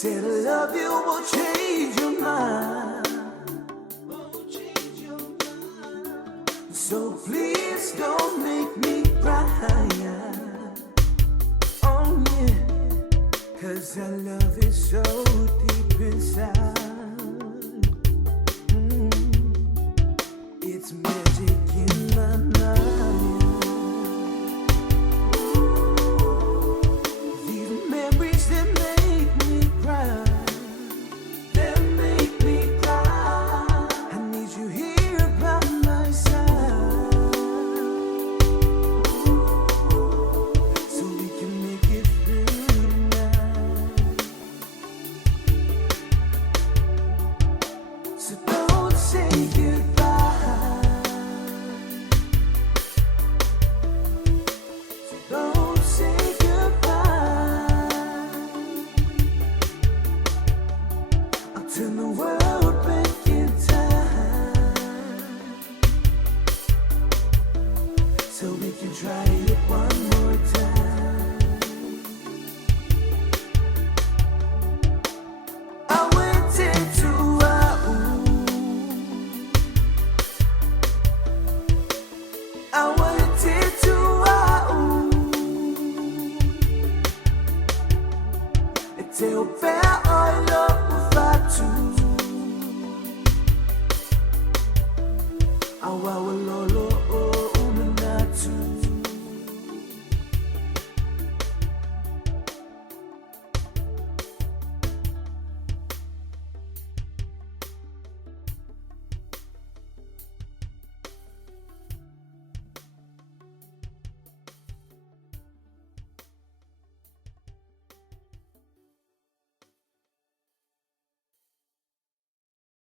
Said I love you will change your mind. So please don't make me cry. Oh yeah, 'cause our love is so deep inside. It's magic in my mind. These memories that make me cry, that make me cry. I need you here by my side, so we can make it through tonight. So don't say goodbye. So don't say goodbye. I'll turn the world back in time, so we can try it one more time. I went into I went into teu pé.